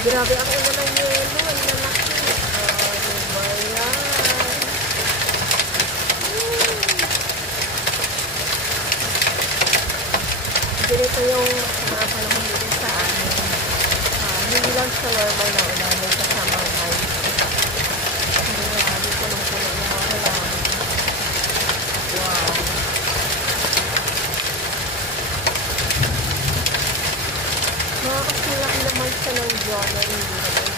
Grabe ang ulan ng yelo. Ang lalaki. Ano ba yan? Ganito yung mga panahon dito sa amin. Hindi lang sa normal na ulan. May kasamang ice. Grabe punong-puno yung mga halaman. Wow. Nakakasulaki naman siya ng John na hindi naman